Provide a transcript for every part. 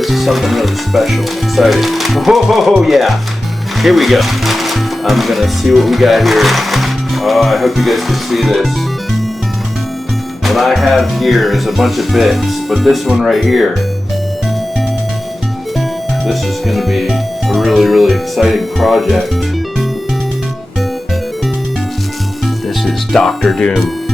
this is something really special. I'm excited. Oh yeah, here we go. I'm gonna see what we got here. Oh, I hope you guys can see this. What I have here is a bunch of bits, but this one right here, this is gonna be a really, really exciting project. This is Dr. Doom.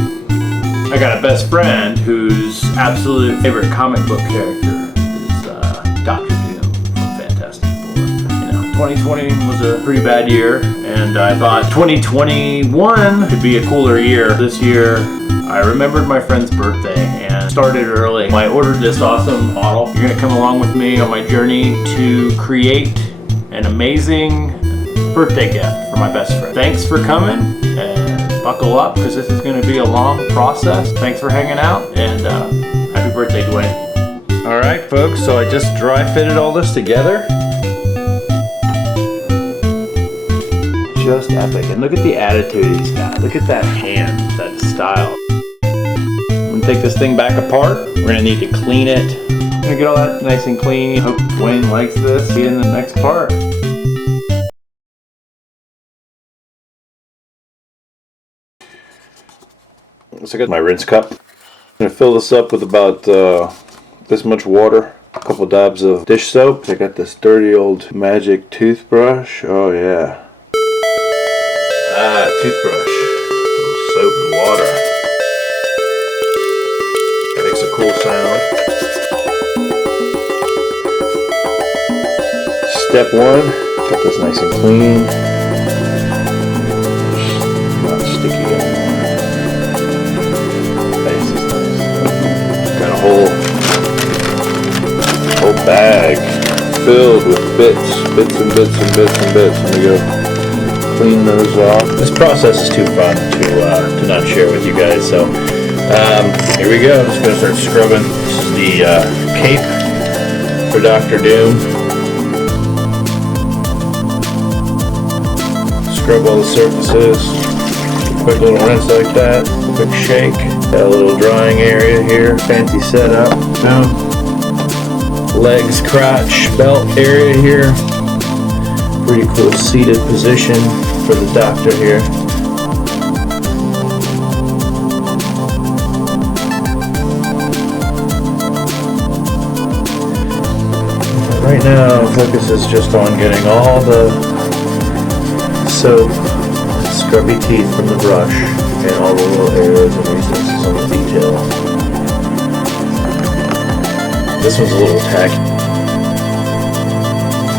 I got a best friend whose absolute favorite comic book character is Dr. Doom from Fantastic Four. You know, 2020 was a pretty bad year, and I thought 2021 could be a cooler year. This year, I remembered my friend's birthday and started early. I ordered this awesome model. You're gonna come along with me on my journey to create an amazing birthday gift for my best friend. Thanks for coming, and buckle up because this is going to be a long process. Thanks for hanging out, and happy birthday, Dwayne. All right, folks, so I just dry fitted all this together. Just epic, and look at the attitude he's got. Look at that hand, that style. I'm going to take this thing back apart. We're going to need to clean it. I'm going to get all that nice and clean. Hope Dwayne likes this. See you in the next part. So I got my rinse cup. I'm going to fill this up with about this much water, a couple dabs of dish soap. I got this dirty old magic toothbrush. Oh yeah. Toothbrush. A little soap and water. That makes a cool sound. Step one, got this nice and clean. Not sticky anymore. Whole bag filled with bits and bits and bits and bits. Let me go clean those off. This process is too fun to not share with you guys. So here we go. I'm just gonna start scrubbing. This is the cape for Dr. Doom. Scrub all the surfaces. Quick little rinse like that. Quick shake. Got a little drying area here. Fancy setup. Boom. Legs, crotch, belt area here. Pretty cool seated position for the doctor here. Right now, focus is just on getting all the soap, scrubby teeth from the brush, and all the little areas and recesses on the detail. This one's a little tacky.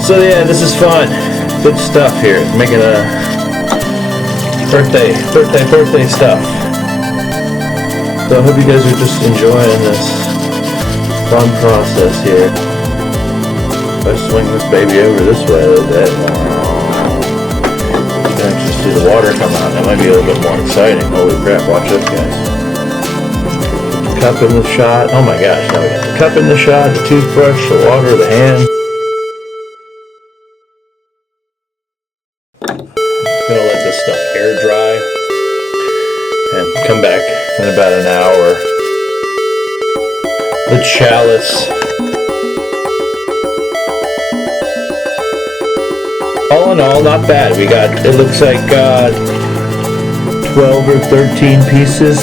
So yeah, this is fun. Good stuff here. Making a birthday stuff. So I hope you guys are just enjoying this fun process here. If I swing this baby over this way a little bit, you can actually see the water come out. That might be a little bit more exciting. Holy crap, watch this, guys. Cup in the shot. Oh my gosh, now we got the cup in the shot, the toothbrush, the water, the hand. I'm gonna let this stuff air dry and come back in about an hour. The chalice. All in all, not bad. We got, it looks like 12 or 13 pieces.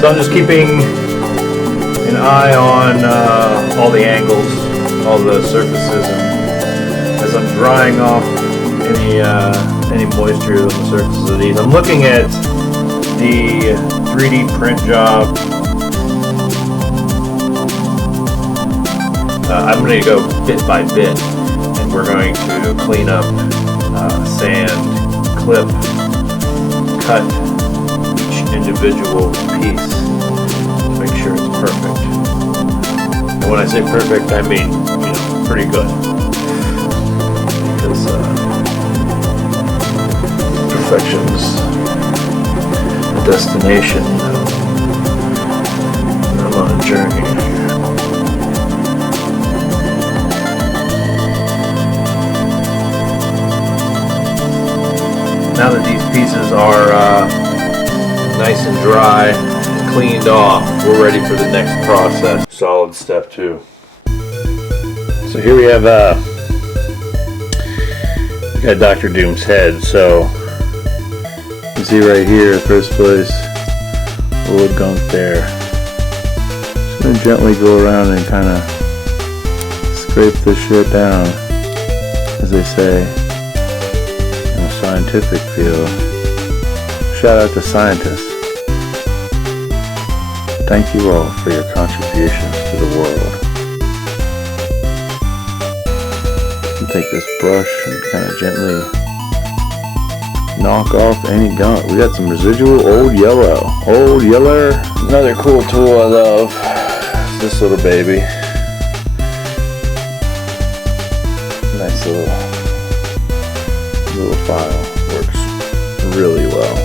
So I'm just keeping an eye on all the angles, all the surfaces, and as I'm drying off any moisture on the surfaces of these. I'm looking at the 3D print job. I'm going to go bit by bit, and we're going to clean up, sand, clip, cut each individual piece to make sure it's perfect. And when I say perfect, I mean, pretty good. Because perfection's a destination. I'm on a journey. Now that these pieces are nice and dry, cleaned off, we're ready for the next process. Solid step 2. So here we have got Dr. Doom's head. So you can see right here, first place, a little gunk there. Just gonna gently go around and kind of scrape this shit down, as they say in the scientific field. Shout out to scientists. Thank you all for your contributions to the world. You take this brush and kind of gently knock off any gunk. We got some residual old yellow. Old yeller. Another cool tool I love is this little baby. Nice little file. Works really well.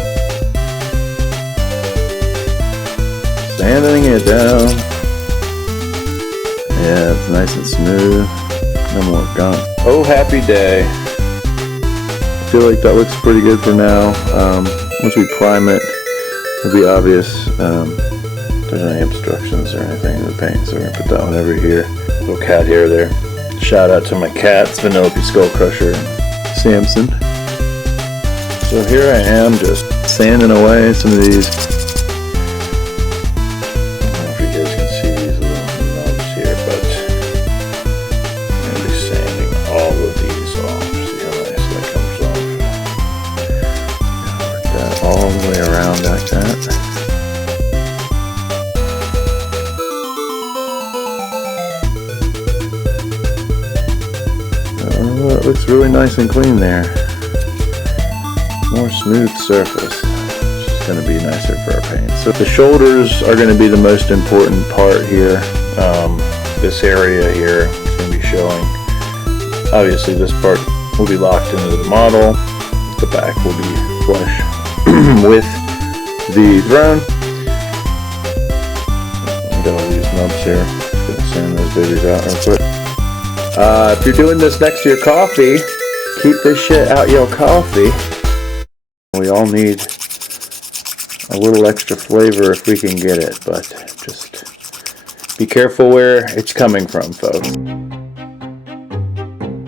Sanding it down. Yeah, it's nice and smooth. No more gunk. Oh, happy day. I feel like that looks pretty good for now. Once we prime it, it'll be obvious if there's any obstructions or anything in the paint. So we're going to put that one over here. Little cat hair there. Shout out to my cats, Vanellope Skull Crusher and Samson. So here I am just sanding away some of these. All the way around like that. Oh, it looks really nice and clean there. More smooth surface, which is going to be nicer for our paint. So the shoulders are going to be the most important part here. This area here is going to be showing. Obviously this part will be locked into the model. The back will be flush with the throne. I'm gonna use nubs here. Just gonna sand those babies out real quick. If you're doing this next to your coffee, keep this shit out your coffee. We all need a little extra flavor if we can get it, but just be careful where it's coming from, folks.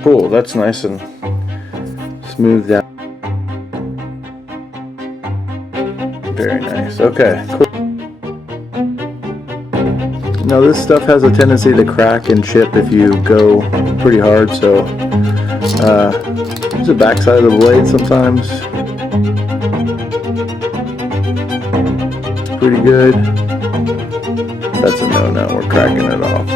Cool, that's nice and smoothed out. Very nice. Okay, cool. Now this stuff has a tendency to crack and chip if you go pretty hard, so use the backside of the blade sometimes. Pretty good. That's a no-no. We're cracking it off.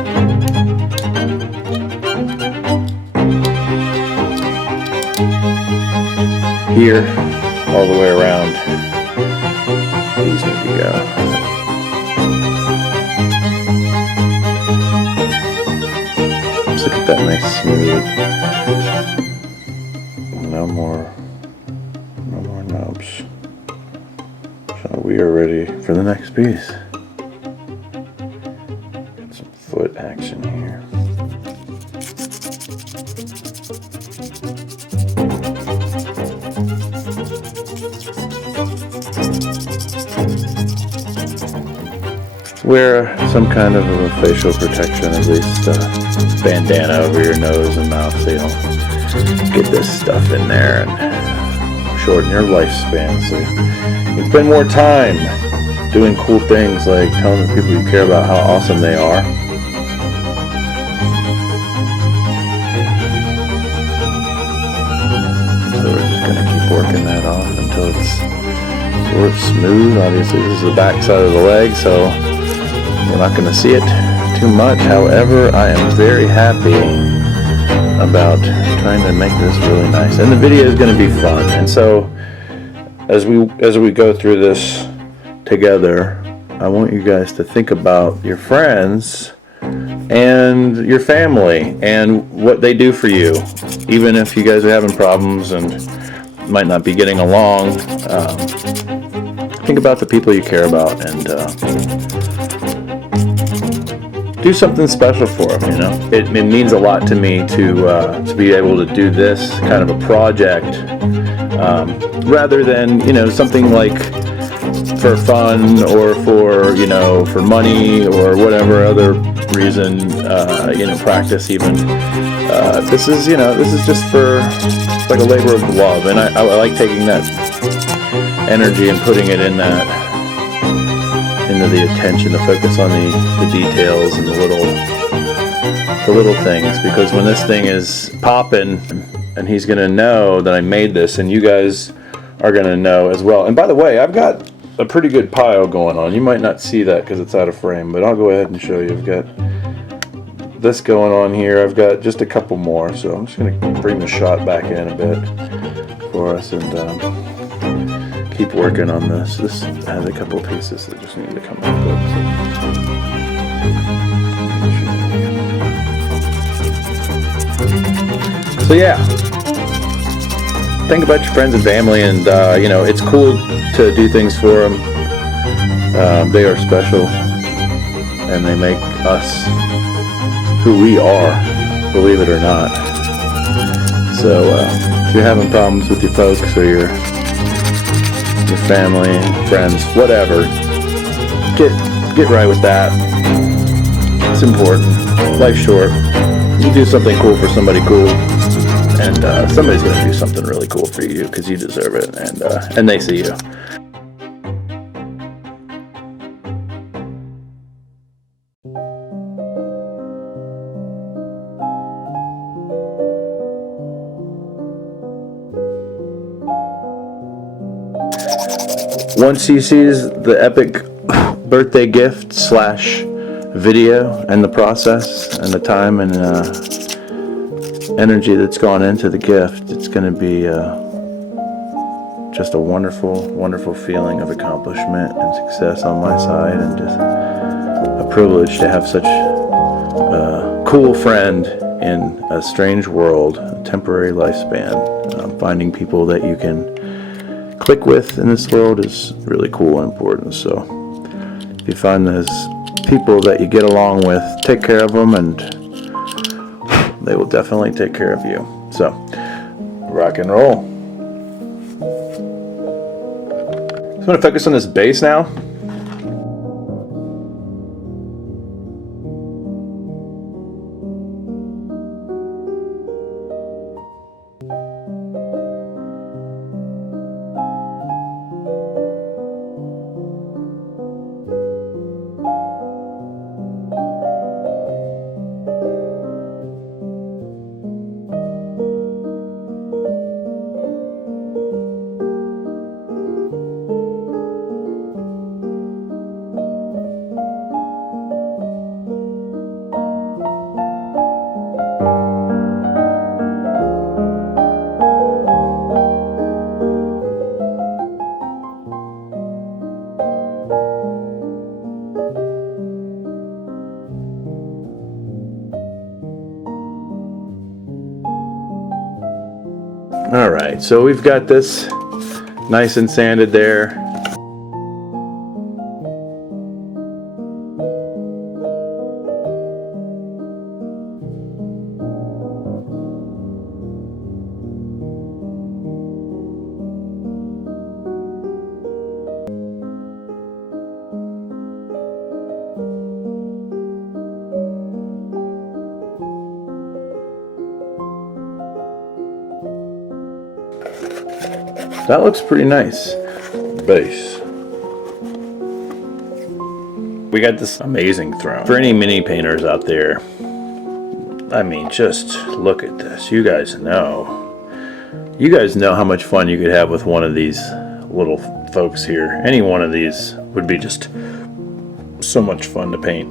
Here, all the way around. These need to go. Let's look at that nice smooth. No more knobs. So we are ready for the next piece. Get some foot action here. Wear some kind of a facial protection, at least a bandana over your nose and mouth so you don't get this stuff in there and shorten your lifespan. So you can spend more time doing cool things like telling the people you care about how awesome they are. So we're just going to keep working that off until it's sort of smooth. Obviously this is the back side of the leg, so we're not going to see it too much. However, I am very happy about trying to make this really nice, and the video is going to be fun. And so as we go through this together, I want you guys to think about your friends and your family and what they do for you, even if you guys are having problems and might not be getting along. Think about the people you care about and do something special for them. You know, it means a lot to me to be able to do this kind of a project, rather than, you know, something like for fun or for, you know, for money or whatever other reason, you know, practice even. This is, you know, this is just for like a labor of love, and I like taking that energy and putting it in that, into the attention, to focus on the details and the little things, because when this thing is popping, and he's gonna know that I made this, and you guys are gonna know as well. And by the way, I've got a pretty good pile going on. You might not see that because it's out of frame, but I'll go ahead and show you. I've got this going on here. I've got just a couple more, so I'm just going to bring the shot back in a bit for us and keep working on this. This has a couple pieces that just need to come up. So yeah, think about your friends and family, and you know, it's cool to do things for them. They are special, and they make us who we are, believe it or not. So if you're having problems with your folks or your family, friends, whatever, get right with that. It's important. Life's short. You do something cool for somebody cool, and somebody's going to do something really cool for you because you deserve it, and they see you. Once he sees the epic birthday gift / video and the process and the time and energy that's gone into the gift, it's going to be just a wonderful, wonderful feeling of accomplishment and success on my side, and just a privilege to have such a cool friend in a strange world, a temporary lifespan. Finding people that you can click with in this world is really cool and important. So if you find those people that you get along with, take care of them, and they will definitely take care of you. So rock and roll. So I'm going to focus on this bass now. All right, so we've got this nice and sanded there. That looks pretty nice. Bass. We got this amazing throne. For any mini painters out there, I mean, just look at this. You guys know how much fun you could have with one of these little folks here. Any one of these would be just so much fun to paint.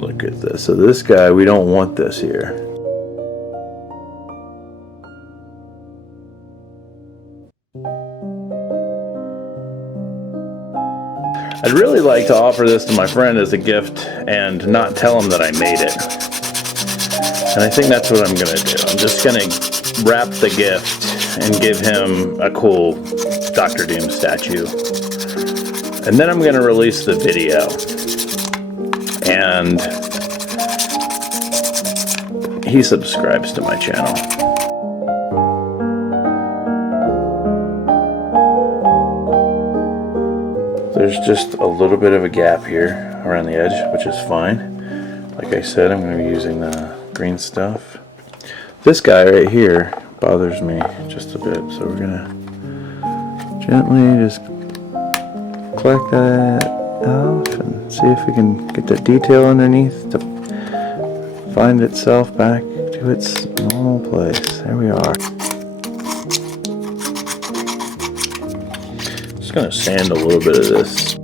Look at this. So this guy, we don't want this here. I'd really like to offer this to my friend as a gift and not tell him that I made it. And I think that's what I'm going to do. I'm just going to wrap the gift and give him a cool Dr. Doom statue. And then I'm going to release the video. And he subscribes to my channel. There's just a little bit of a gap here around the edge, which is fine. Like I said, I'm going to be using the green stuff. This guy right here bothers me just a bit, so we're going to gently just collect that off and see if we can get that detail underneath to find itself back to its normal place. There we are. Just going to sand a little bit of this.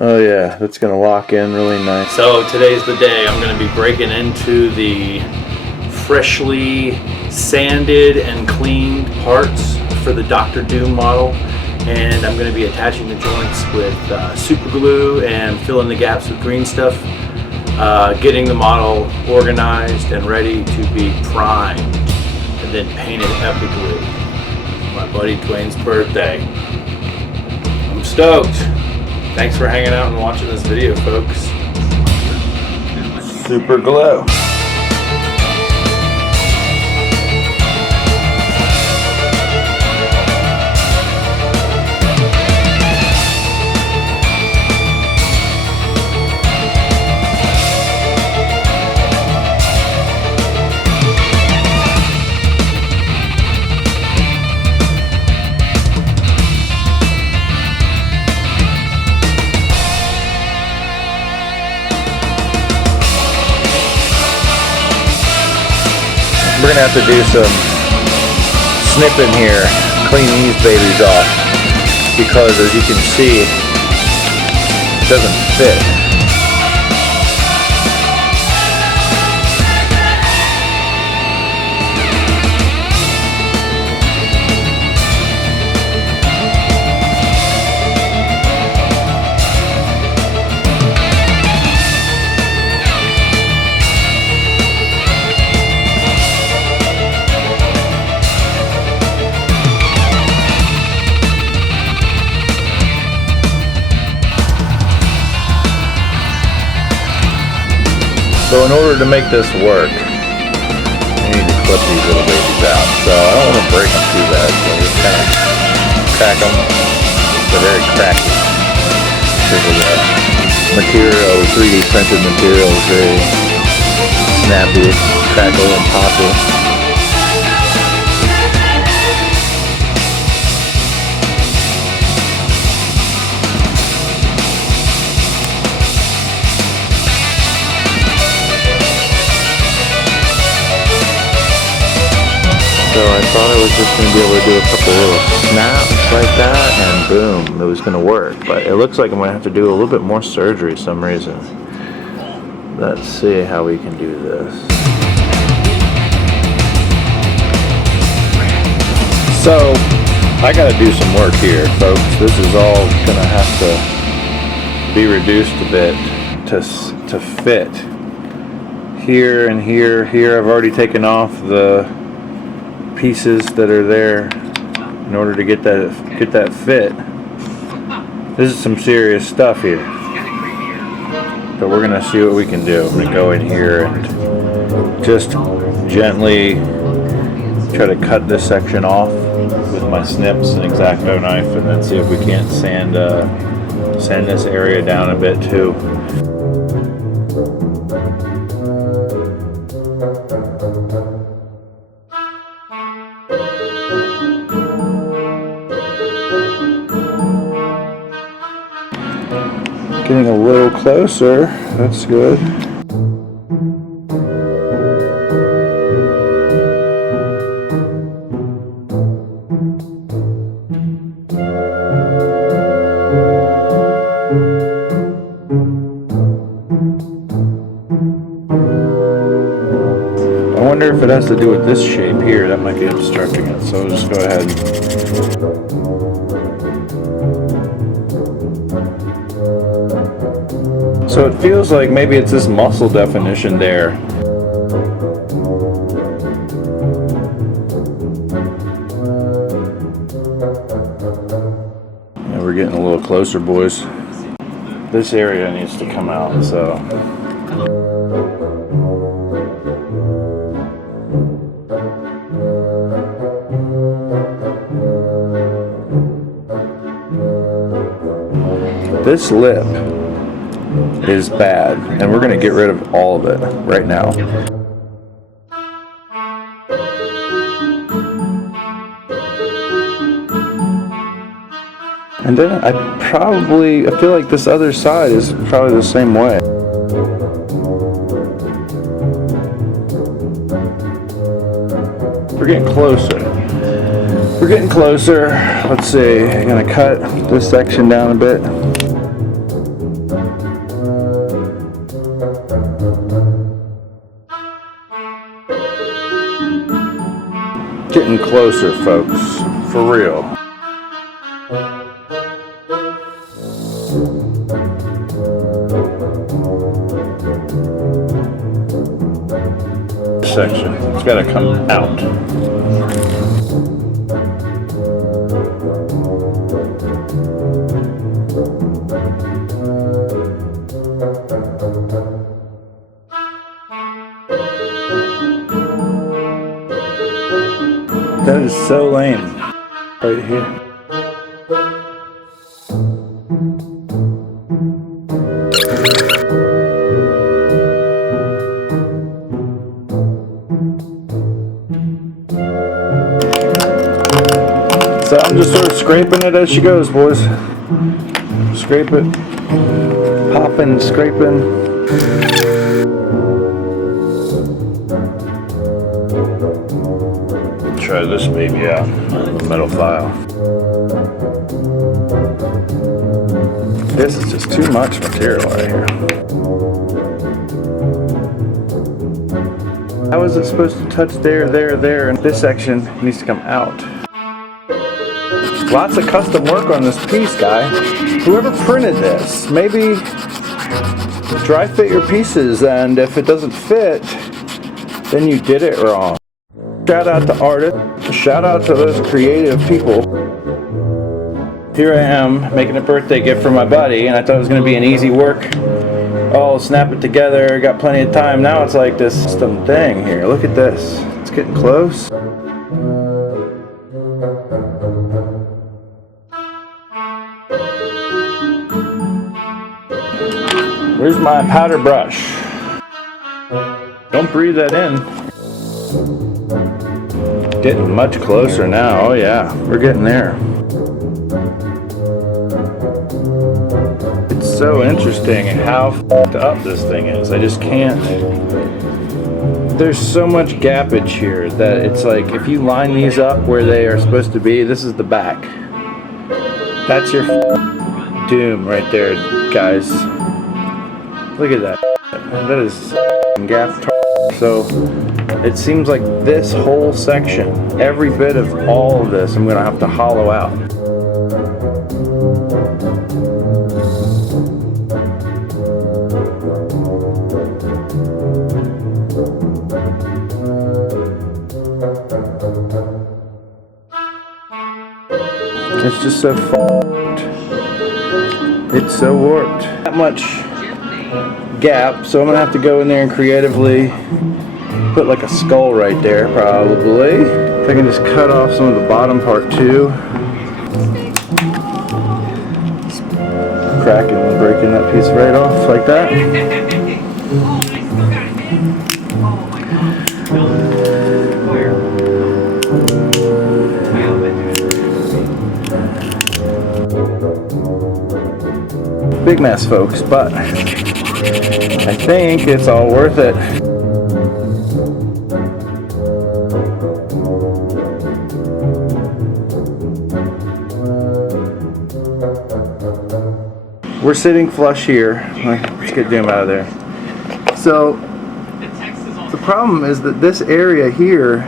Oh yeah, that's going to lock in really nice. So today's the day. I'm going to be breaking into the freshly sanded and cleaned parts for the Dr. Doom model, and I'm going to be attaching the joints with super glue and filling the gaps with green stuff, getting the model organized and ready to be primed and then painted epically. My buddy Dwayne's birthday. I'm stoked. Thanks for hanging out and watching this video, folks. Super glue. We're gonna have to do some snipping here, clean these babies off, because as you can see, it doesn't fit. So in order to make this work, I need to clip these little babies out. So I don't want to break them too bad, so I just kind of crack them. They're very cracky. Because the material, 3D printed material is very snappy, crackle and poppy. So I thought I was just going to be able to do a couple little snaps like that, and boom, it was going to work. But it looks like I'm going to have to do a little bit more surgery for some reason. Let's see how we can do this. So I got to do some work here, folks. This is all going to have to be reduced a bit to fit. Here and here, I've already taken off the pieces that are there in order to get that fit. This is some serious stuff here, but we're gonna see what we can do. I'm gonna go in here and just gently try to cut this section off with my snips and X-Acto knife, and then see if we can't sand this area down a bit too. Getting a little closer, that's good. I wonder if it has to do with this shape here. That might be obstructing it, so I'll just go ahead. So it feels like maybe it's this muscle definition there. And we're getting a little closer, boys. This area needs to come out, so. This lip is bad, and we're going to get rid of all of it right now. And then I feel like this other side is probably the same way. We're getting closer. We're getting closer. Let's see, I'm gonna cut this section down a bit. Getting closer, folks, for real. Section, it's got to come out. That is so lame, right here. So I'm just sort of scraping it as she goes, boys. Scrape it, popping, scraping. Try this baby out, the metal file. This is just too much material right here. How is it supposed to touch there, there, and this section needs to come out? Lots of custom work on this piece, guy. Whoever printed this, maybe dry fit your pieces, and if it doesn't fit, then you did it wrong. Shout out to artists, shout out to those creative people. Here I am making a birthday gift for my buddy, and I thought it was going to be an easy work. Oh, snap it together, got plenty of time. Now it's like this custom thing here. Look at this. It's getting close. Where's my powder brush? Don't breathe that in. Getting much closer now. Oh yeah, we're getting there. It's so interesting how f***ed up this thing is. I just can't. There's so much gappage here that it's like if you line these up where they are supposed to be, this is the back. That's your doom right there, guys. Look at that. That is gapped. So it seems like this whole section, every bit of all of this, I'm going to have to hollow out. It's just so f***ed. It's so warped. That much gap, so I'm going to have to go in there and creatively put like a skull right there, probably. If I can just cut off some of the bottom part too. Just cracking and breaking that piece right off like that. Big mess, folks, but I think it's all worth it. We're sitting flush here. Let's get Doom out of there. So the problem is that this area here,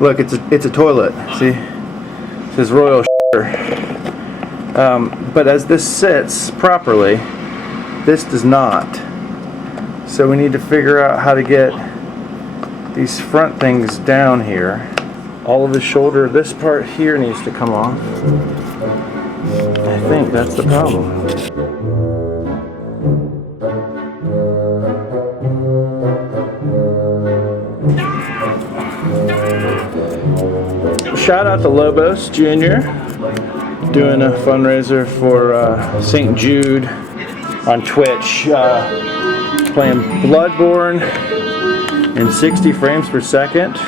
look, it's a toilet. See, it says Royal. But as this sits properly, this does not. So we need to figure out how to get these front things down here. All of the shoulder, this part here needs to come off. I think that's the problem. Shout out to Lobos Jr. doing a fundraiser for St. Jude on Twitch, playing Bloodborne in 60 frames per second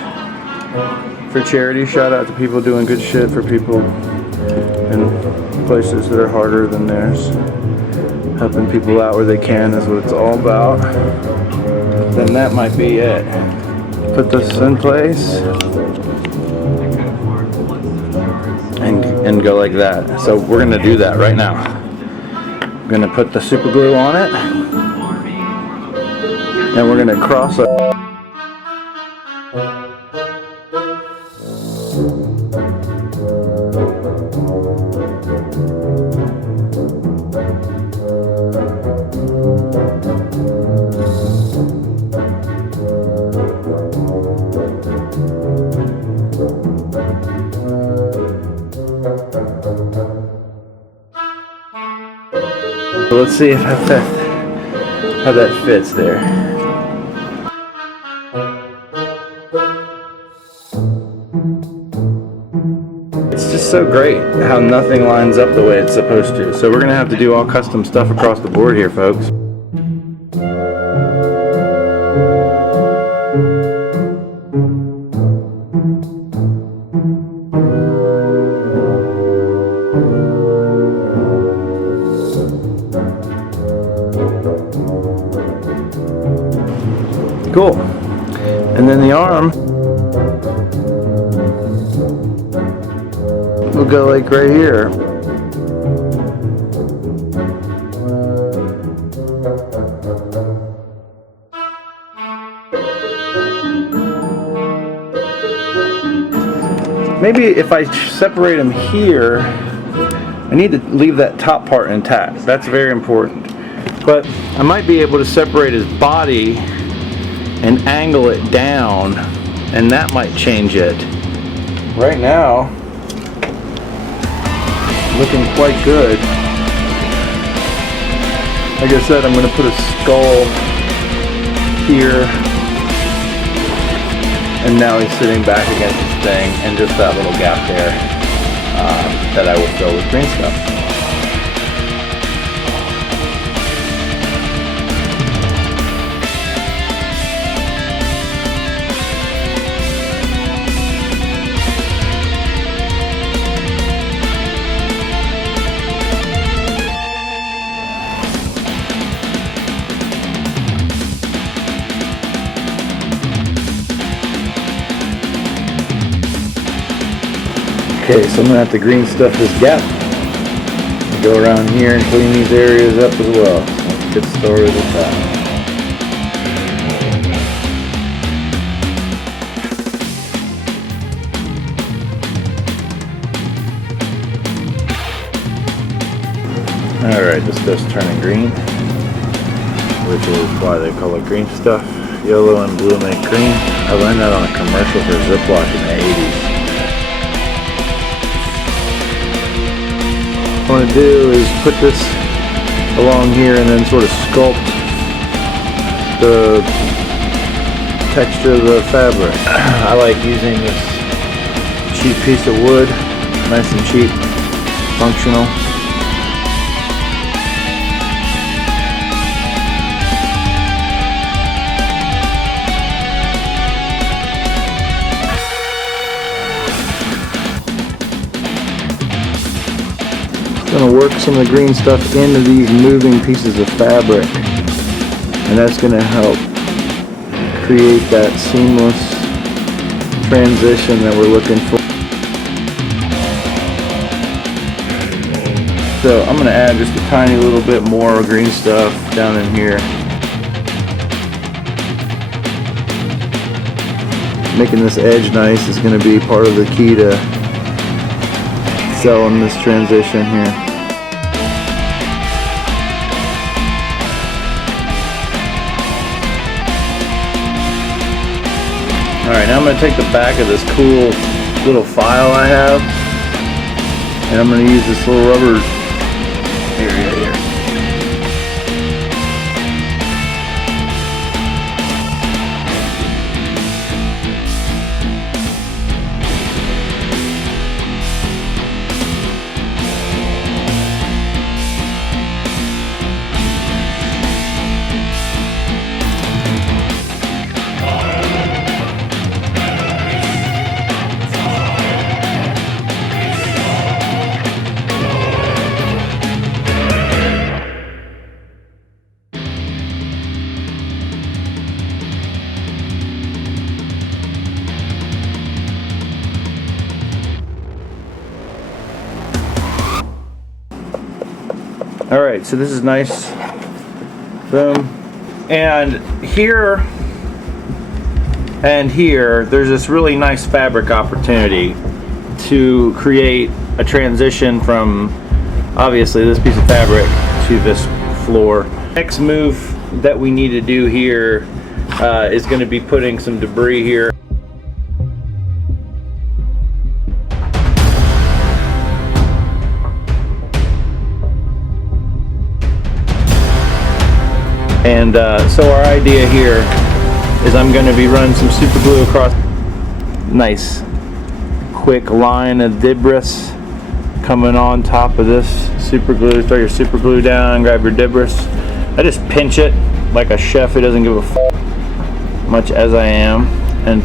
for charity. Shout out to people doing good shit for people in places that are harder than theirs. Helping people out where they can is what it's all about. Then that might be it. Put this in place and go like that. So we're gonna do that right now. I'm gonna put the super glue on it, and we're gonna cross it. So let's see if how that fits there. It's just so great how nothing lines up the way it's supposed to. So we're gonna have to do all custom stuff across the board here, folks. Cool. And then the arm will go like right here. Maybe if I separate them here, I need to leave that top part intact. That's very important. But I might be able to separate his body and angle it down, and that might change it. Right now, looking quite good. Like I said, I'm going to put a skull here, and now he's sitting back against this thing, and just that little gap there that I will fill with green stuff. Okay, so I'm going to have to green stuff this gap. Go around here and clean these areas up as well. So let's get started with that. Alright, this stuff's turning green, which is why they call it green stuff. Yellow and blue make green. I learned that on a commercial for Ziploc in the 80s. What I want to do is put this along here and then sort of sculpt the texture of the fabric. I like using this cheap piece of wood, nice and cheap, functional. Going to work some of the green stuff into these moving pieces of fabric, and that's going to help create that seamless transition that we're looking for. So I'm going to add just a tiny little bit more green stuff down in here, making this edge nice is going to be part of the key to selling this transition here. Alright, now I'm going to take the back of this cool little file I have, And I'm going to use this little rubber area here. Alright, so this is nice. Boom. And here and here, there's this really nice fabric opportunity to create a transition from, obviously, this piece of fabric to this floor. Next move that we need to do here is going to be putting some debris here. And so our idea here is I'm going to be running some super glue across. Nice quick line of debris coming on top of this super glue. Throw your super glue down, grab your debris. I just pinch it like a chef who doesn't give a f much as I am, and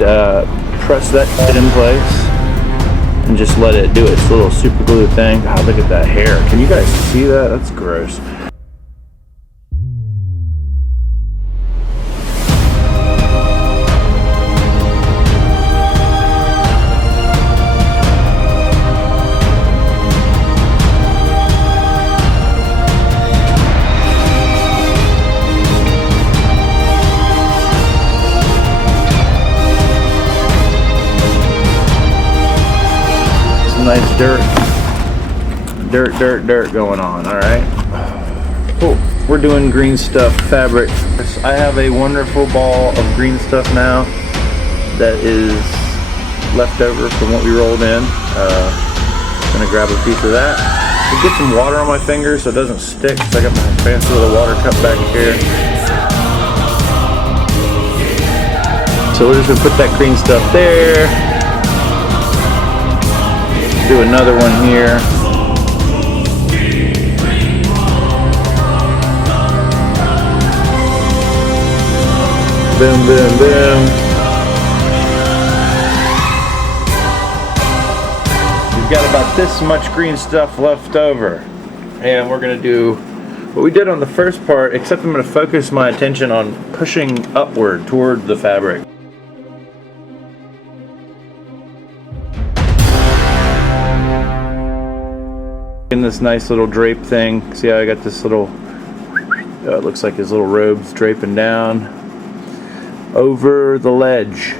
press that shit in place and just let it do its little super glue thing. God, look at that hair. Can you guys see that? That's gross. Nice dirt going on. All right. Cool. We're doing green stuff fabric. I have a wonderful ball of green stuff now that is left over from what we rolled in. Gonna grab a piece of that. Get some water on my fingers so it doesn't stick. So I got my fancy little water cup back here. So we're just gonna put that green stuff there. Do another one here. Boom, boom, boom. We've got about this much green stuff left over. And we're gonna do what we did on the first part, except I'm gonna focus my attention on pushing upward toward the fabric. In this nice little drape thing. See how I got this little, it looks like his little robe's draping down over the ledge.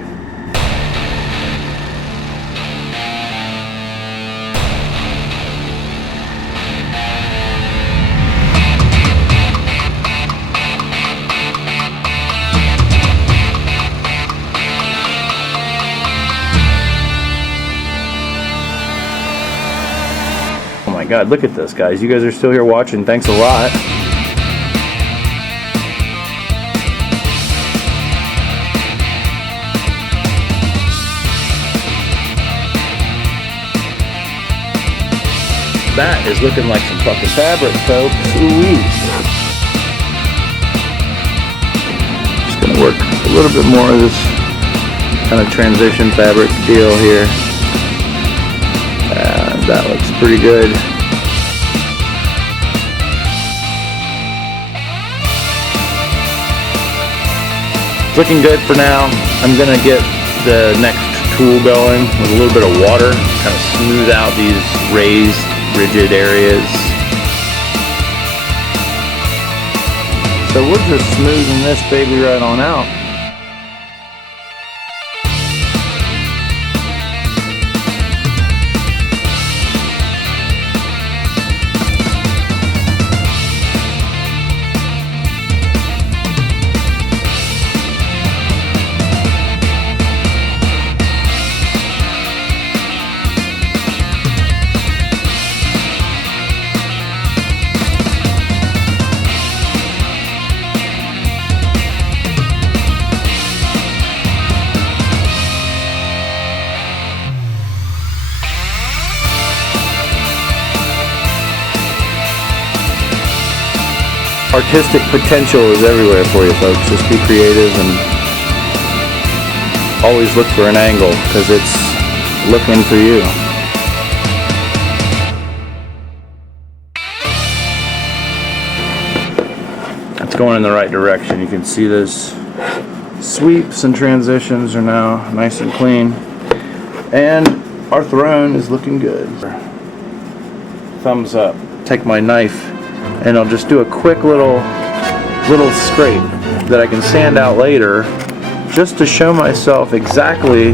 Oh my God, look at this, guys. You guys are still here watching. Thanks a lot. That is looking like some fucking fabric, folks. Ooh-wee. Just gonna work a little bit more of this kind of transition fabric deal here. That looks pretty good. It's looking good for now. I'm gonna get the next tool going with a little bit of water, kind of smooth out these raised, rigid areas. So we're just smoothing this baby right on out. Artistic potential is everywhere for you, folks. Just be creative and always look for an angle, because it's looking for you. It's going in the right direction. You can see those sweeps and transitions are now nice and clean. And our throne is looking good. Thumbs up. Take my knife and I'll just do a quick little scrape that I can sand out later, just to show myself exactly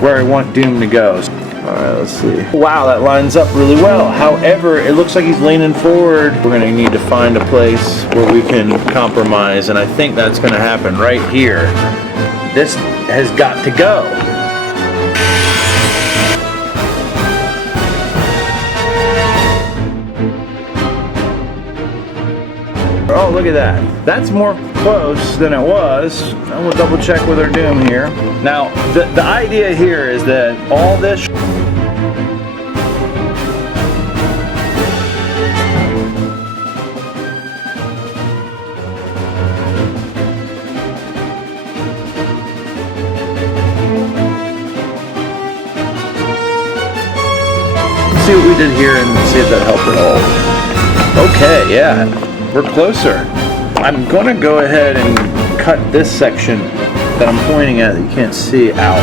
where I want Doom to go. Alright, let's see. Wow, that lines up really well. However, it looks like he's leaning forward. We're going to need to find a place where we can compromise, and I think that's going to happen right here. This has got to go. Oh, look at that. That's more close than it was. And we'll double check with our Doom here. Now, the idea here is that all this see what we did here and see if that helped at all. Okay, yeah. We're closer. I'm going to go ahead and cut this section that I'm pointing at that you can't see out.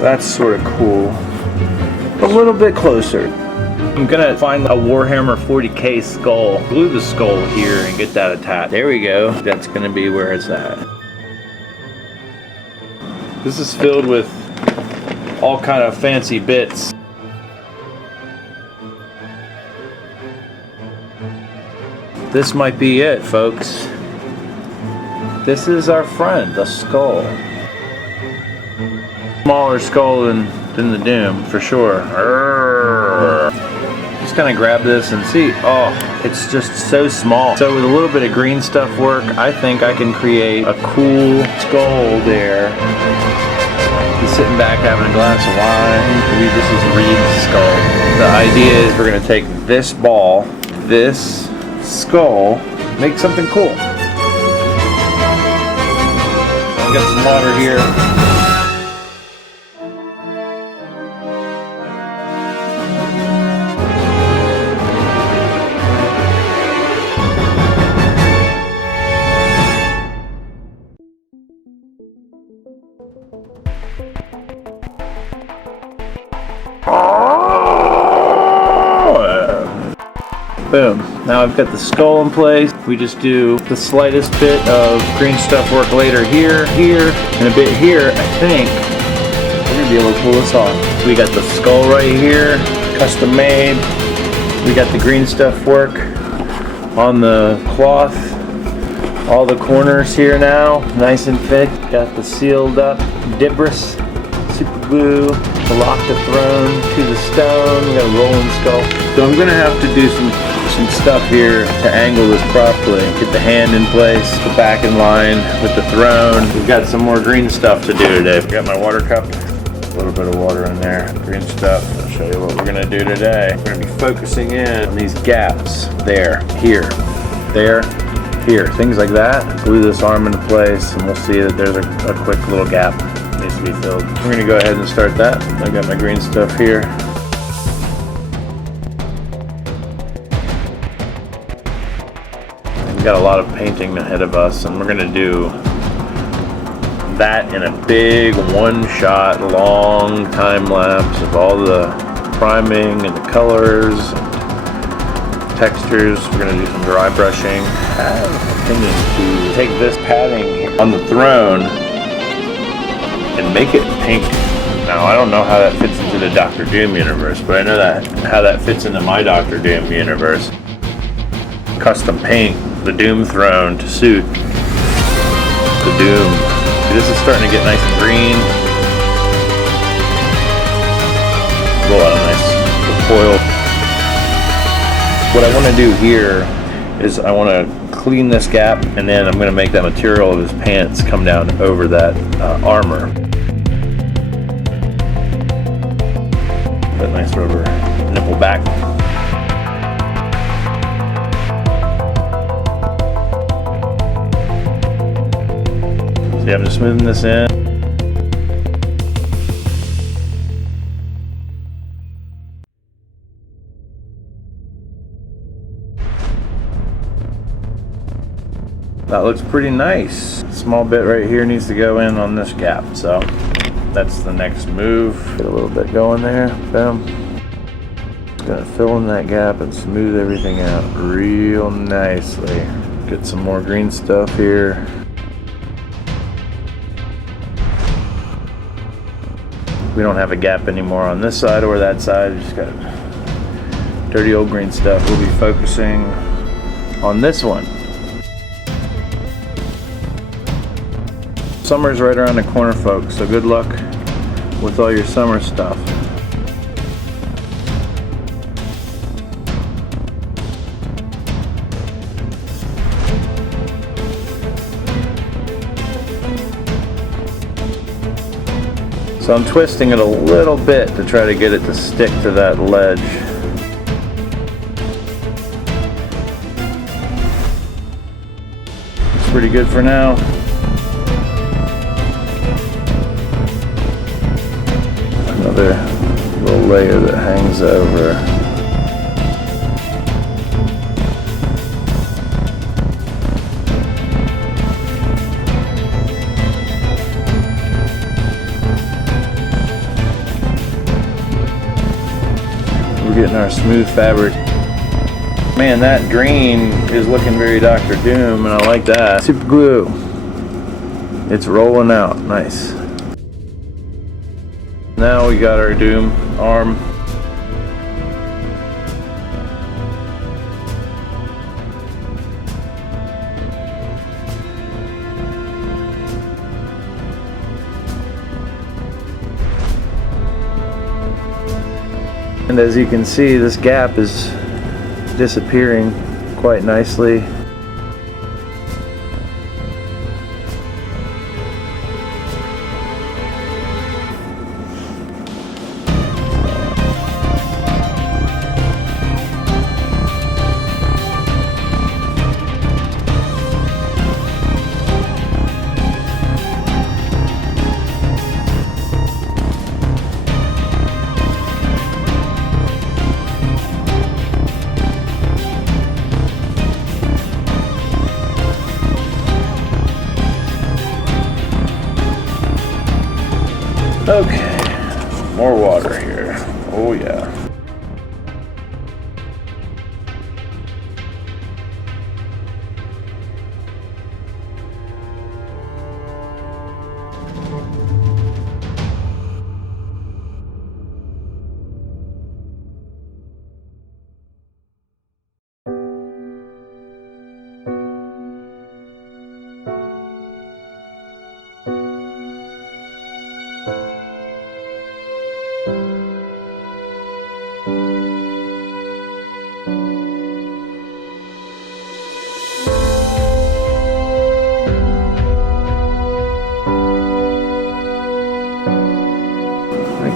That's sort of cool. A little bit closer. I'm gonna find a Warhammer 40k skull, glue the skull here and get that attached. There we go. That's gonna be where it's at. This is filled with all kind of fancy bits. This might be it, folks. This is our friend, the skull. Smaller skull than the Doom, for sure. Arrgh. Just kind of grab this and see. Oh, it's just so small. So with a little bit of green stuff work, I think I can create a cool skull there. He's sitting back having a glass of wine. Maybe this is Reed's skull. The idea is we're going to take this ball, this skull, make something cool. I've got some water here. Boom. Now I've got the skull in place. We just do the slightest bit of green stuff work later here, and a bit here. I think we're going to be able to pull this off. We got the skull right here, custom made. We got the green stuff work on the cloth. All the corners here now, nice and thick. Got the sealed up debris, super glue to lock the throne to the stone. We got a rolling skull. So I'm going to have to do some stuff here to angle this properly. Get the hand in place, the back in line with the throne. We've got some more green stuff to do today. I've got my water cup, a little bit of water in there, green stuff. I'll show you what we're going to do today. We're going to be focusing in on these gaps. There, here, there, here. Things like that. Glue this arm into place and we'll see that there's a quick little gap that needs to be filled. We're going to go ahead and start that. I got my green stuff here. We've got a lot of painting ahead of us, and we're going to do that in a big one-shot, long time lapse of all the priming and the colors, textures. We're going to do some dry brushing. I have an opinion to take this padding on the throne and make it pink. Now, I don't know how that fits into the Doctor Doom universe, but I know how that fits into my Doctor Doom universe. Custom paint the Doom throne to suit the Doom. See, this is starting to get nice and green. A lot of nice foil. What I want to do here is I want to clean this gap, and then I'm going to make that material of his pants come down over that armor. That nice rubber nipple back. See, I'm just smoothing this in. That looks pretty nice. Small bit right here needs to go in on this gap, so that's the next move. Get a little bit going there. Boom. Just gonna fill in that gap and smooth everything out real nicely. Get some more green stuff here. We don't have a gap anymore on this side or that side. We just got dirty old green stuff. We'll be focusing on this one. Summer's right around the corner, folks, so good luck with all your summer stuff. So I'm twisting it a little bit to try to get it to stick to that ledge. It's pretty good for now. Another little layer that hangs over. We're getting our smooth fabric. Man, that green is looking very Dr. Doom, and I like that. Super glue. It's rolling out. Nice. Now we got our Doom arm. And as you can see, this gap is disappearing quite nicely. Okay, more water here. Oh yeah.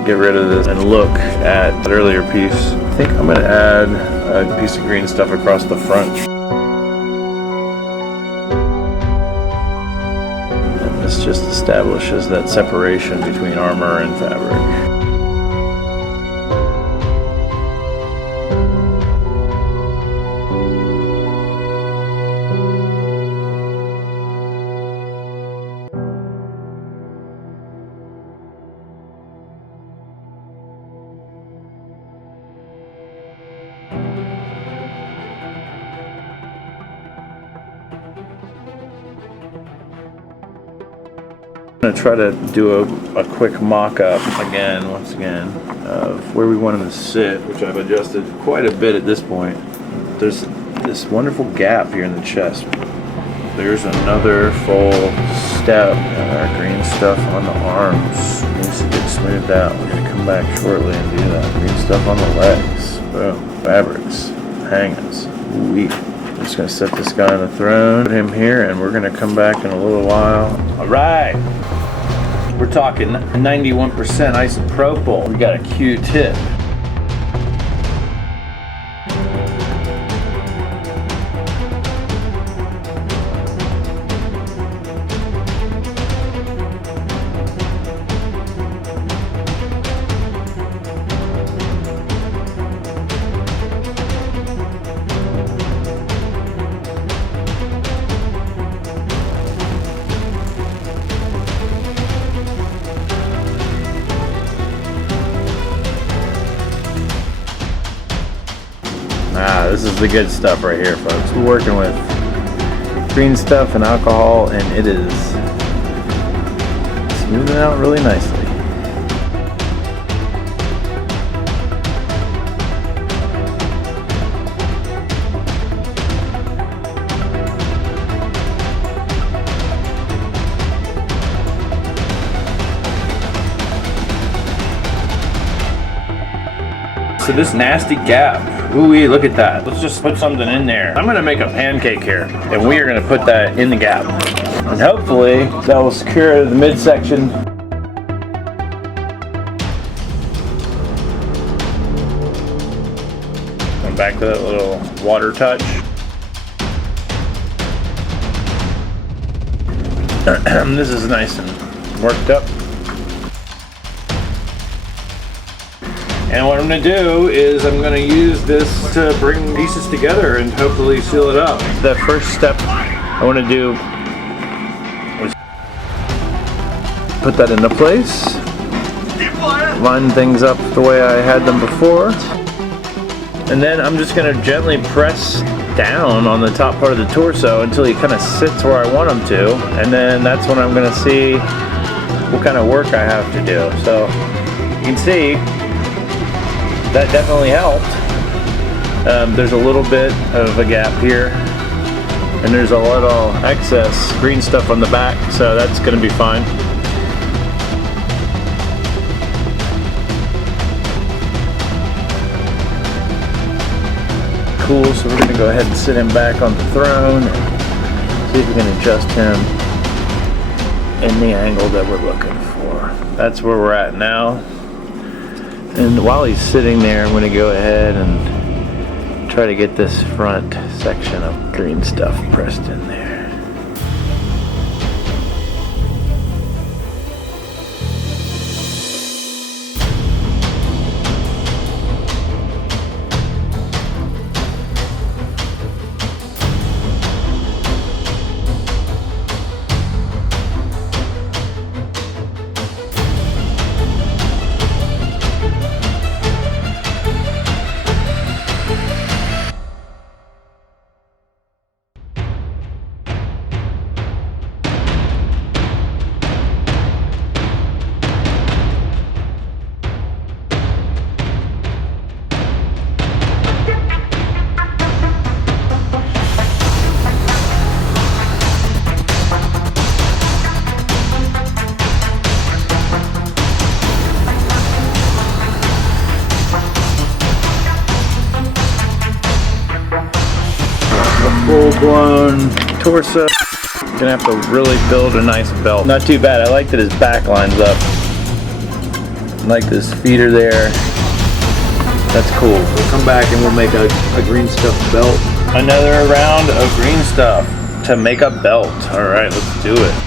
Get rid of this and look at that earlier piece. I think I'm going to add a piece of green stuff across the front. And this just establishes that separation between armor and fabric. I'm going to try to do a quick mock-up once again, of where we want him to sit, which I've adjusted quite a bit at this point. There's this wonderful gap here in the chest. There's another full step, and our green stuff on the arms needs to get smoothed out. We're going to come back shortly and do that. Green stuff on the legs. Boom. Fabrics. Hangings. Ooh-wee. I'm just gonna set this guy on the throne, put him here, and we're gonna come back in a little while. All right. We're talking 91% isopropyl. We got a Q-tip. Ah, this is the good stuff right here, folks. We're working with green stuff and alcohol, and it is smoothing out really nicely. So this nasty gap, ooh-wee, look at that. Let's just put something in there. I'm gonna make a pancake here, and we are gonna put that in the gap. And hopefully, that will secure the midsection. Come back to that little water touch. This is nice and worked up. And what I'm going to do is I'm going to use this to bring pieces together and hopefully seal it up. The first step I want to do is put that into place, line things up the way I had them before, and then I'm just going to gently press down on the top part of the torso until he kind of sits where I want him to, and then that's when I'm going to see what kind of work I have to do. So you can see that definitely helped. There's a little bit of a gap here, and there's a little excess green stuff on the back, so that's going to be fine. Cool, so we're going to go ahead and sit him back on the throne and see if we can adjust him in the angle that we're looking for. That's where we're at now. And while he's sitting there, I'm going to go ahead and try to get this front section of green stuff pressed in there. Full-blown torso. Gonna have to really build a nice belt. Not too bad. I like that his back lines up. I like this feeder there. That's cool. We'll come back and we'll make a green stuff belt. Another round of green stuff to make a belt. All right, let's do it.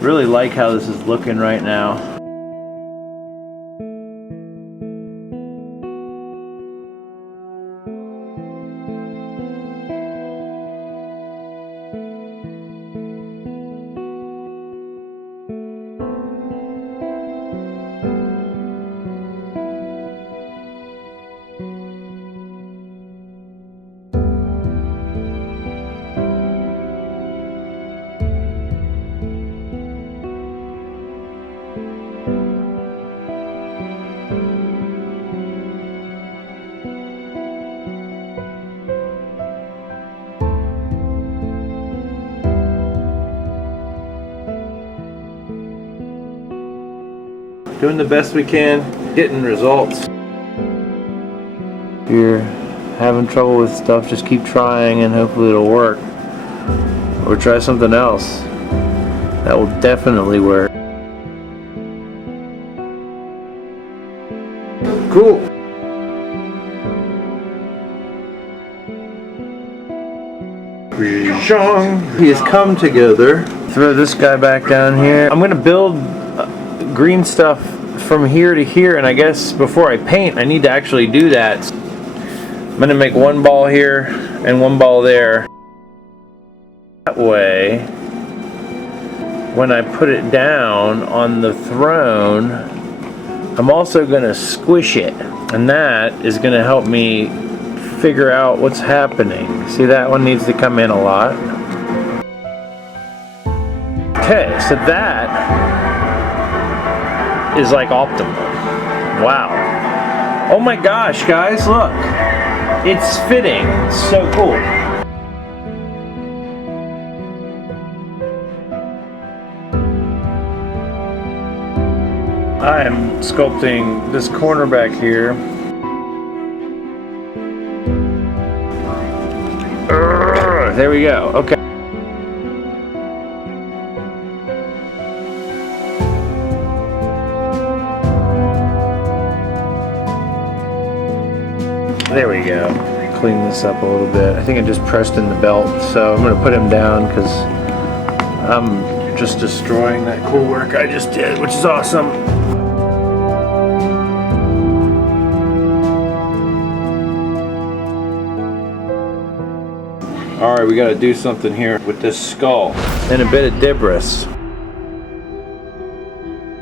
Really like how this is looking right now. doing the best we can, getting results. If you're having trouble with stuff, just keep trying and hopefully it'll work. Or try something else. That will definitely work. Cool. He has come together. Throw this guy back down here. I'm gonna build green stuff from here to here, and I guess before I paint, I need to actually do that. I'm gonna make one ball here and one ball there. That way, when I put it down on the throne, I'm also gonna squish it, and that is gonna help me figure out what's happening. See, that one needs to come in a lot. Okay, so that is like optimal. Wow. Oh my gosh, guys, look. It's fitting. It's so cool. I am sculpting this corner back here. There we go. Okay. There we go. Clean this up a little bit. I think I just pressed in the belt, so I'm going to put him down because I'm just destroying that cool work I just did, which is awesome. Alright, we gotta do something here with this skull. And a bit of debris.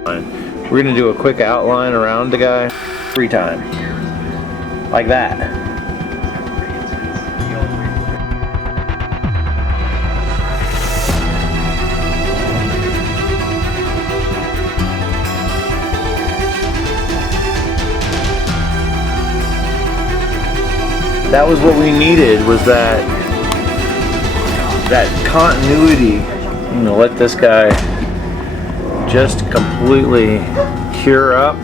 We're going to do a quick outline around the guy. 3 times. Like that. That was what we needed, was that continuity. I'm gonna let this guy just completely cure up.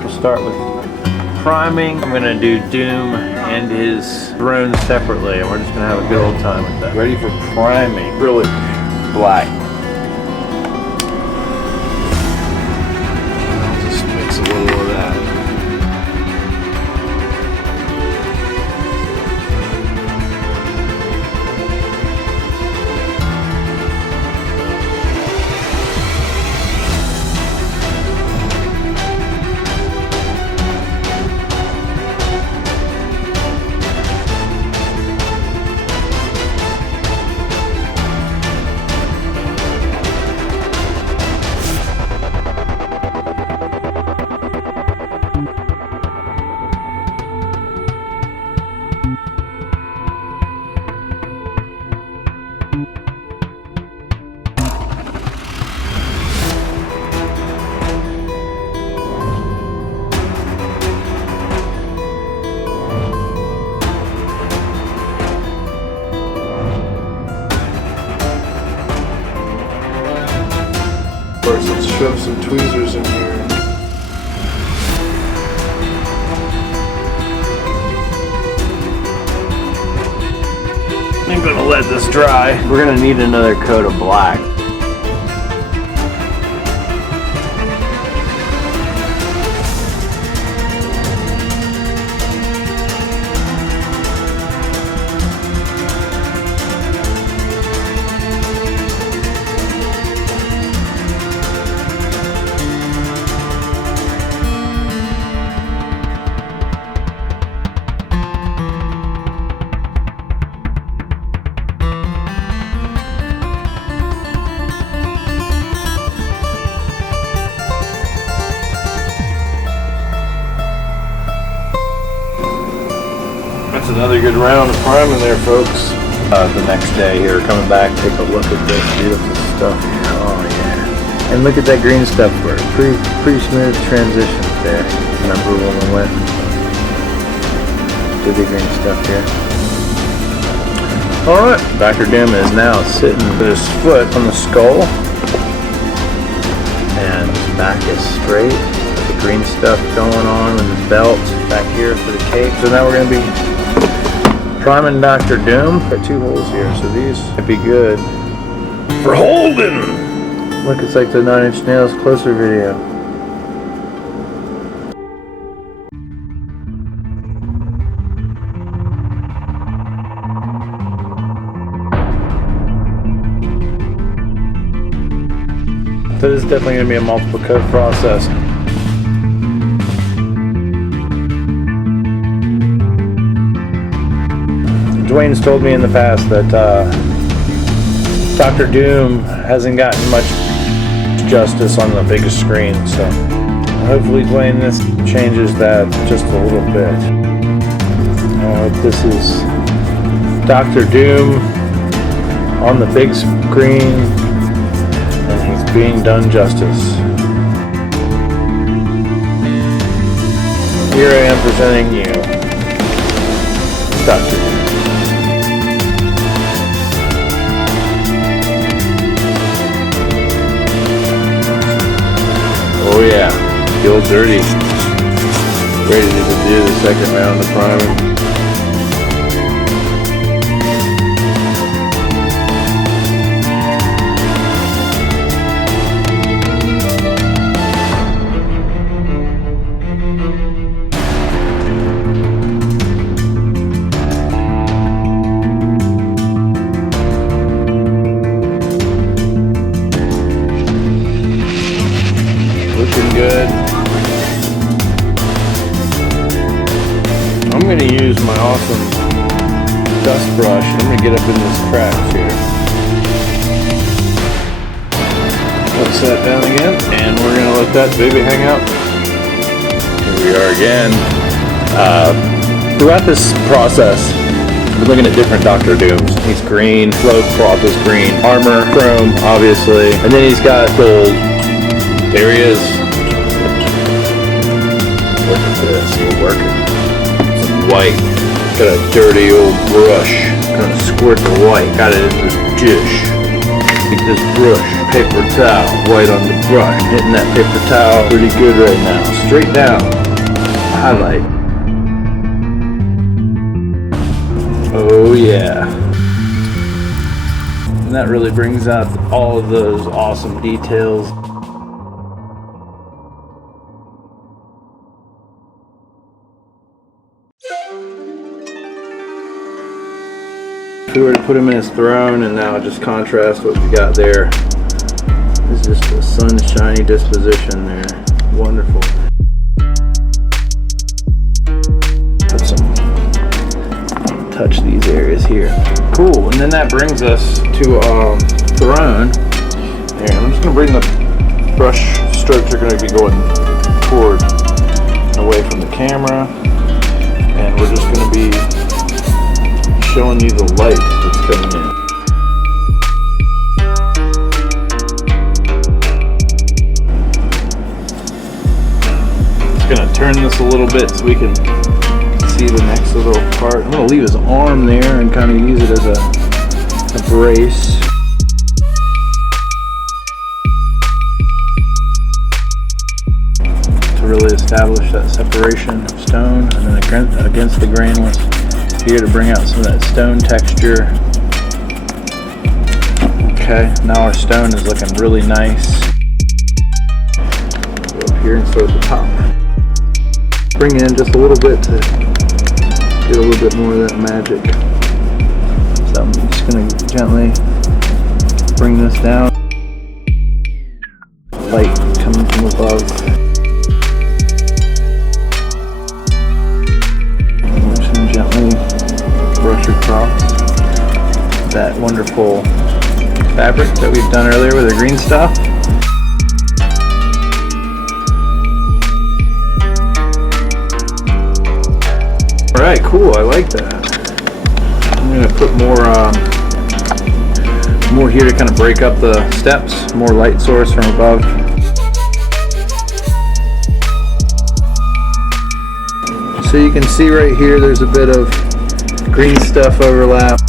We'll start with priming. I'm gonna do Doom and his throne separately, and we're just gonna have a good old time with that. Ready for priming. Really black. I'll just mix a little of that. Let's shove some tweezers in here. I'm gonna let this dry. We're gonna need another coat of black. That's another good round of priming there, folks. The next day here, coming back, take a look at this beautiful stuff. Oh yeah. And look at that green stuff work. Pretty smooth transitions there. Remember when we went and did the green stuff here. Alright, Dr. Doom is now sitting with his foot on the skull. And his back is straight. the green stuff going on with his belt back here for the cape. So now we're going to be priming Dr. Doom. Got 2 holes here, so these might be good for holding. Look, it's like the 9 Inch Nails closer video. So this is definitely going to be a multiple coat process. Dwayne's told me in the past that Dr. Doom hasn't gotten much justice on the biggest screen, so hopefully Dwayne, this changes that just a little bit. This is Dr. Doom on the big screen, and he's being done justice. Here I am presenting you Dr. Doom. Oh yeah, feel dirty. Ready to do the second round of priming. Looking good. I'm going to use my awesome dust brush. I'm going to get up in this cracks here. Let's set down again, and we're going to let that baby hang out. Here we are again. Throughout this process, we're looking at different Dr. Dooms. He's green, flow cloth is green, armor, chrome, obviously, and then he's got gold. There he is. Look at this, we're working. Some white. Got a dirty old brush. Gonna squirt the white. Got it in this dish. Take this brush, paper towel, white on the brush. Hitting that paper towel pretty good right now. Straight down. Highlight. Oh yeah. And that really brings out all of those awesome details. If we were to put him in his throne and now just contrast what we got there, it's just a sunshiny disposition there. Wonderful. Put some, touch these areas here. Cool, and then that brings us to throne. There, I'm just gonna bring the brush strokes are gonna be going toward, away from the camera, and we're just gonna be showing you the light that's coming in. Just gonna turn this a little bit so we can see the next little part. I'm gonna leave his arm there and kind of use it as a brace. To really establish that separation of stone, and then against the grain once here to bring out some of that stone texture. Okay, now our stone is looking really nice. Go up here and start at the top. Bring in just a little bit to get a little bit more of that magic. So I'm just going to gently bring this down. Light coming from above. Gently brush across that wonderful fabric that we've done earlier with the green stuff. Alright, cool, I like that. I'm going to put more here to kind of break up the steps, more light source from above. So you can see right here there's a bit of green stuff overlap.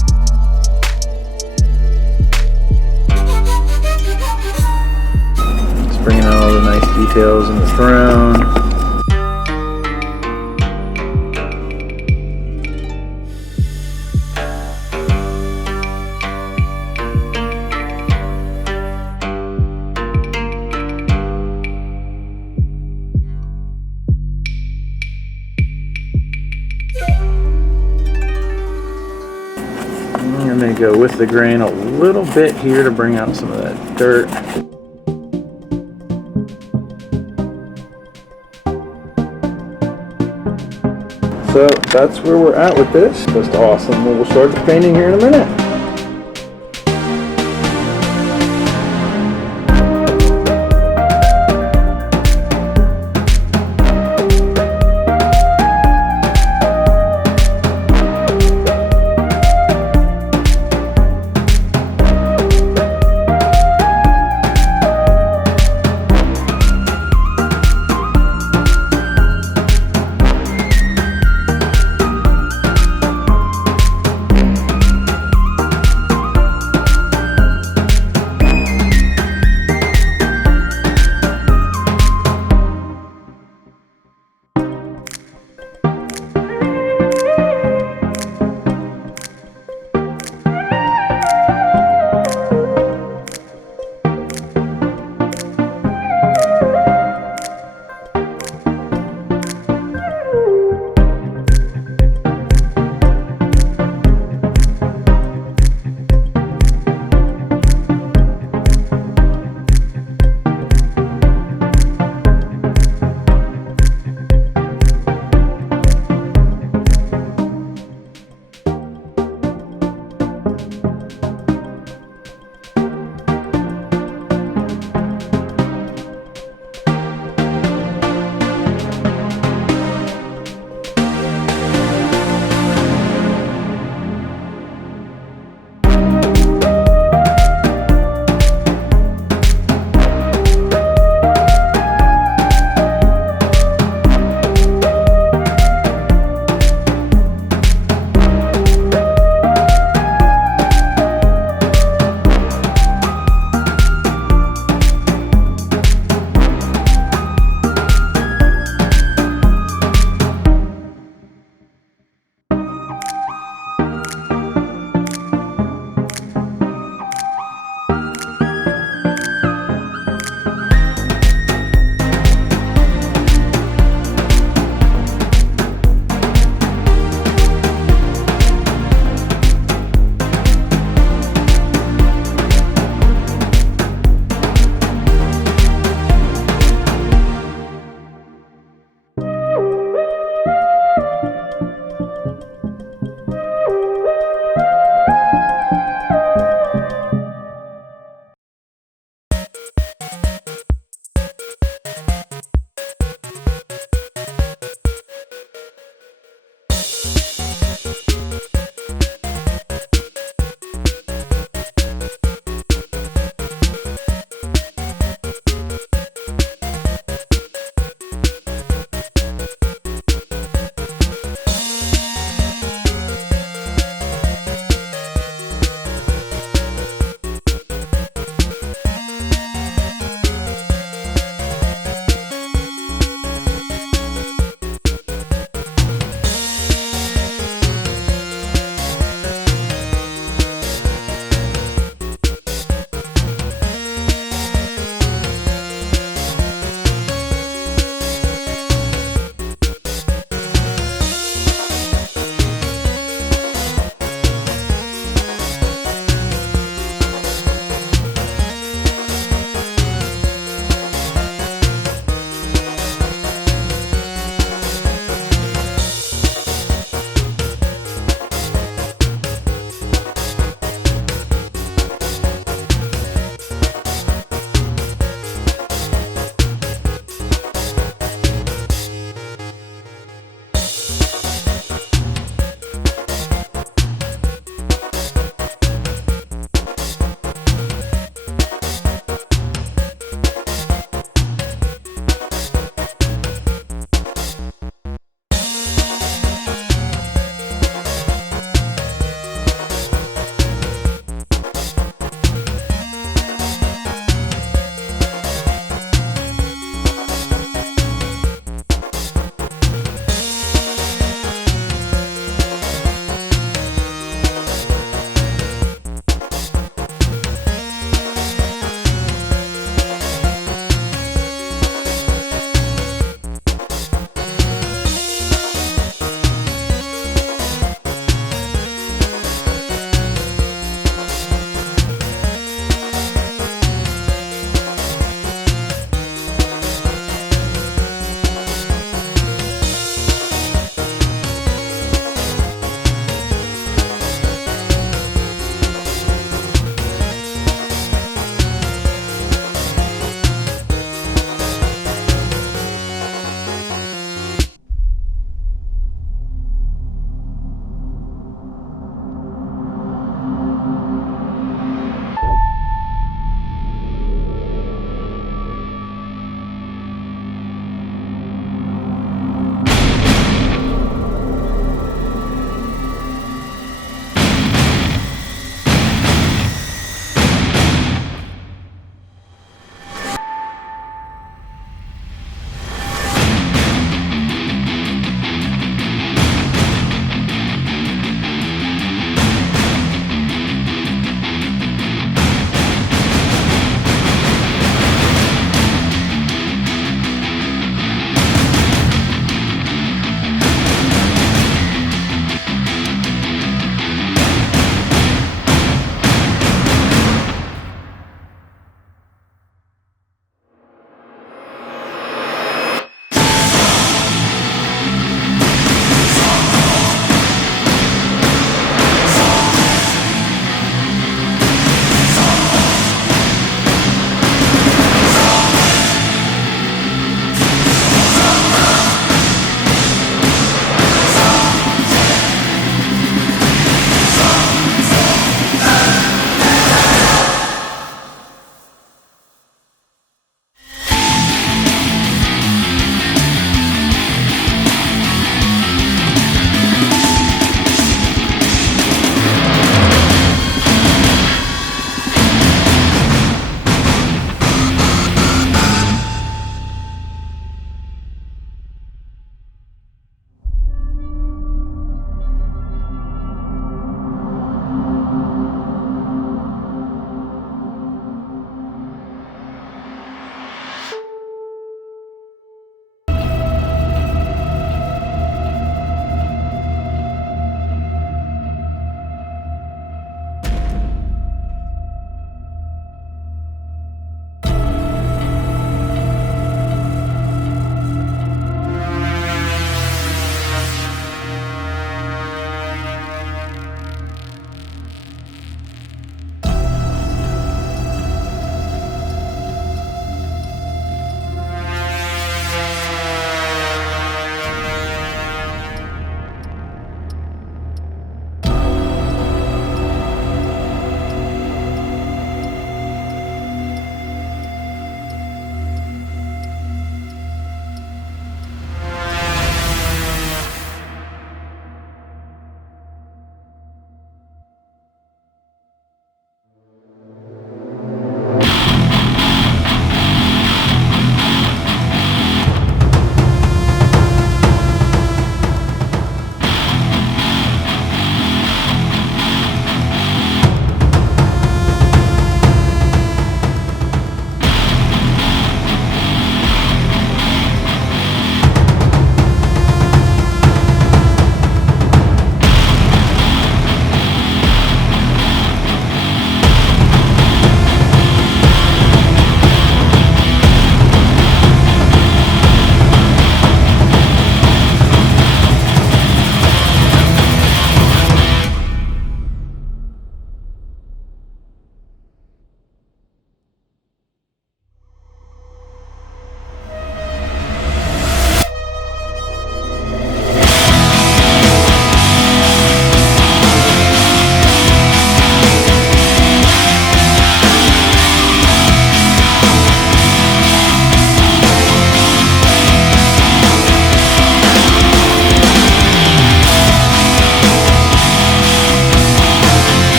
Just bringing out all the nice Details in the throne. I'm going to go with the grain a little bit here to bring out some of that dirt. So that's where we're at with this. Just awesome. We'll start the painting here in a minute.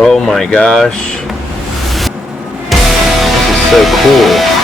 Oh my gosh. This is so cool.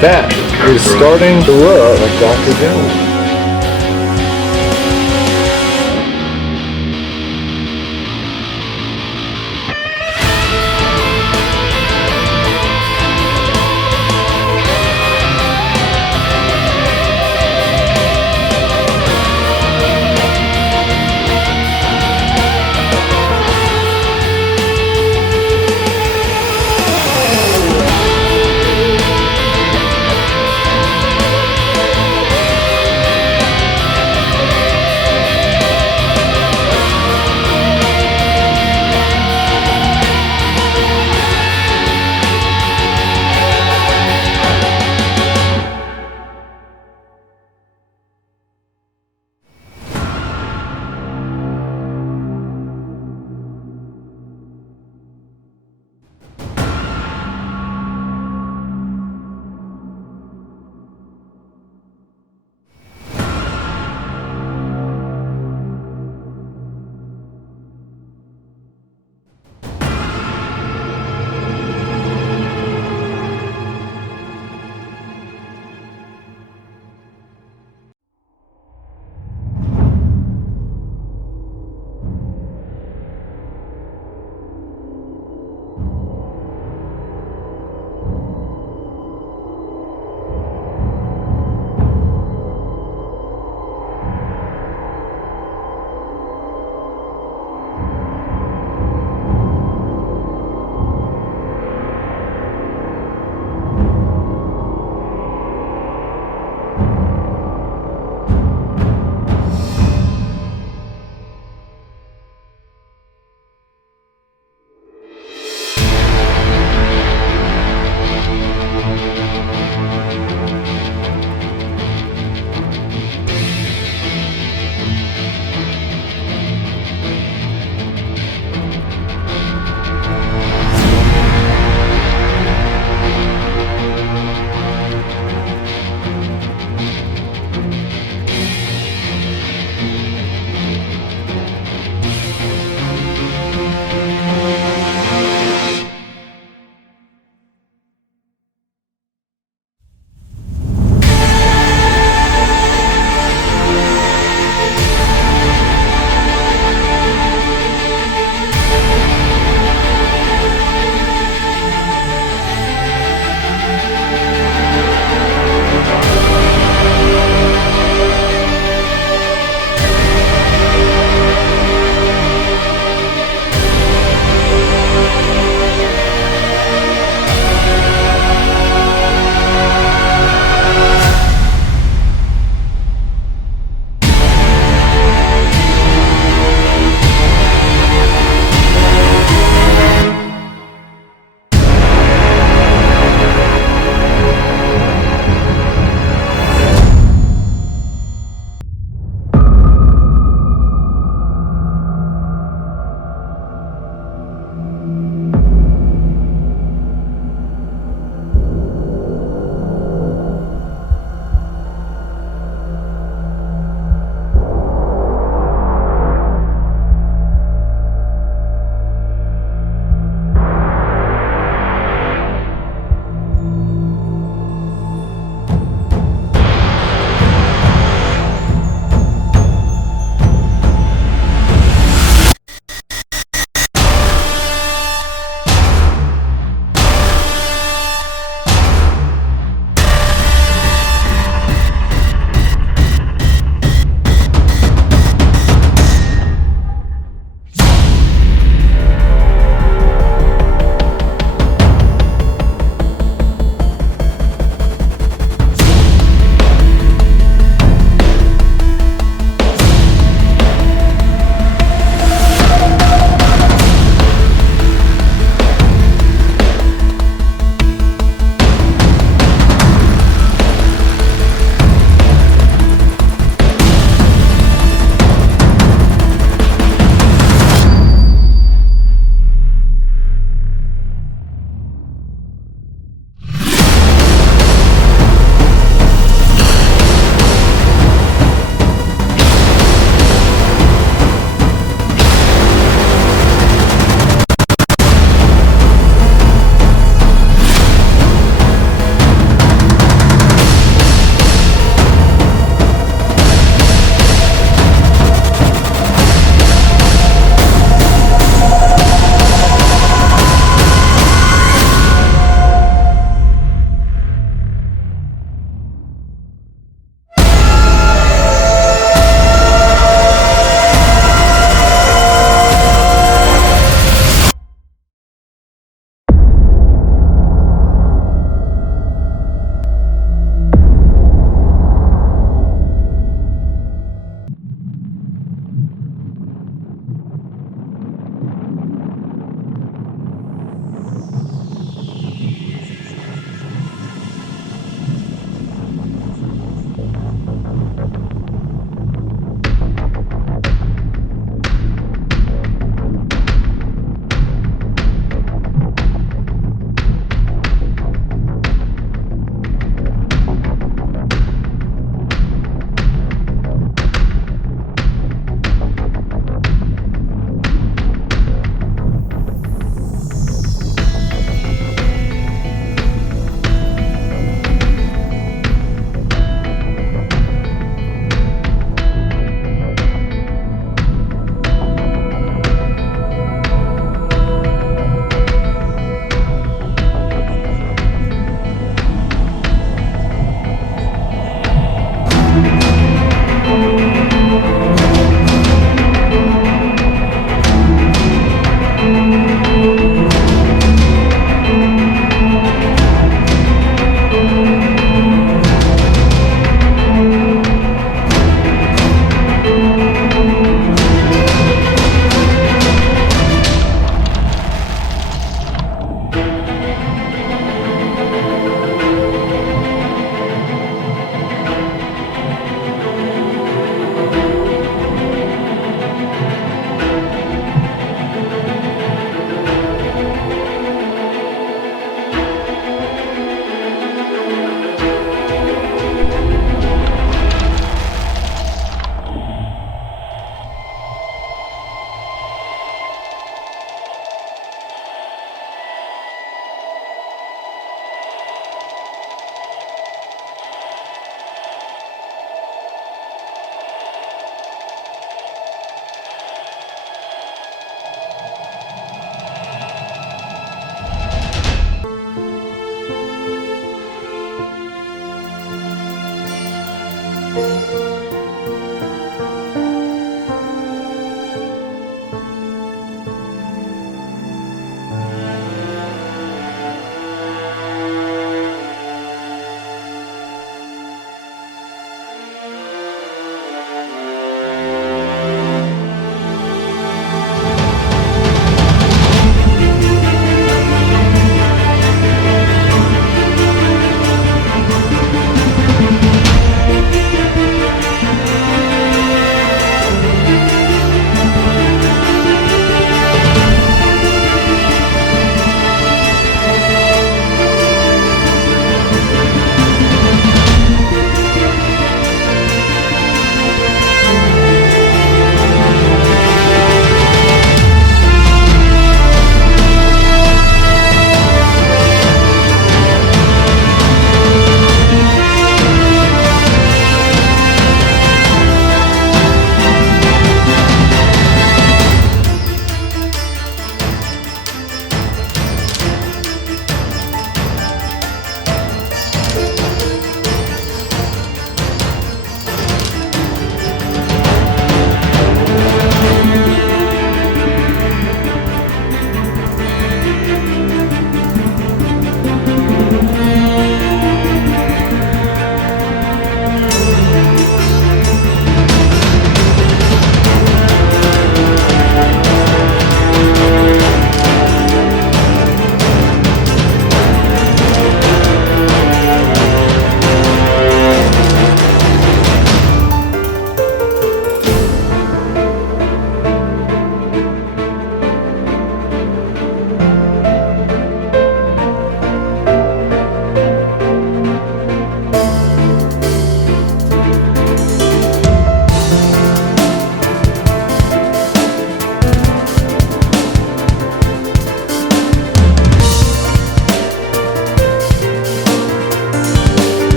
That is starting to look like Dr. Doom.